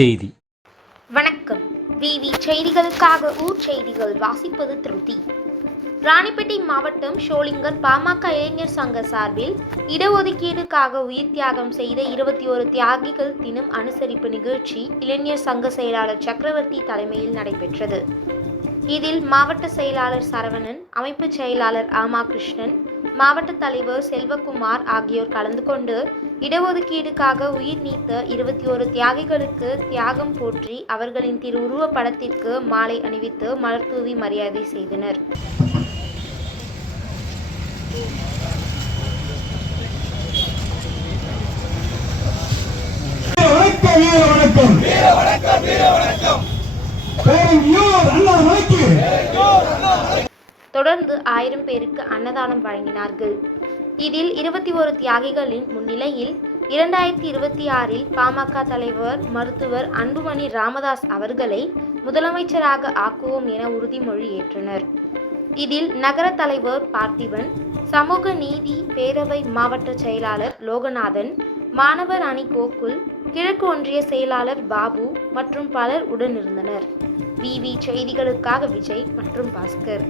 செய்தி. வணக்கம். விவி செய்திகளுக்காக ஊர் செய்திகள் வாசிப்பது திருதி. ராணிப்பேட்டை மாவட்டம் ஷோலிங்கர் பாமக இளைஞர் சங்க சார்பில் இடஒதுக்கீடுக்காக உயிர் தியாகம் செய்த 21 தியாகிகள் தினம் அனுசரிப்பு நிகழ்ச்சி இளைஞர் சங்க செயலாளர் சக்கரவர்த்தி தலைமையில் நடைபெற்றது. இதில் மாவட்ட செயலாளர் சரவணன், அமைப்பு செயலாளர் ஆமா கிருஷ்ணன், மாவட்ட தலைவர் செல்வகுமார் ஆகியோர் கலந்து கொண்டு இடஒதுக்கீடுக்காக உயிர் நீத்த 21 தியாகிகளுக்கு தியாகம் போற்றி அவர்களின் திருவுருவ படத்திற்கு மாலை அணிவித்து மலர்தூவி மரியாதை செய்தனர். தொடர்ந்து 1000 பேருக்கு அன்னதானம் வழங்கினார்கள். இதில் 21 தியாகிகளின் முன்னிலையில் 2026இல் பாமக தலைவர் மருத்துவர் அன்புமணி ராமதாஸ் அவர்களை முதலமைச்சராக ஆக்குவோம் என உறுதிமொழி ஏற்றனர். இதில் நகர தலைவர் பார்த்திபன், சமூக நீதி பேரவை மாவட்ட செயலாளர் லோகநாதன், மாணவர் அணி கோகுல், கிழக்கு ஒன்றிய செயலாளர் பாபு மற்றும் பலர் உடனிருந்தனர். விவி செய்திகளுக்காக விஜய் மற்றும் பாஸ்கர்.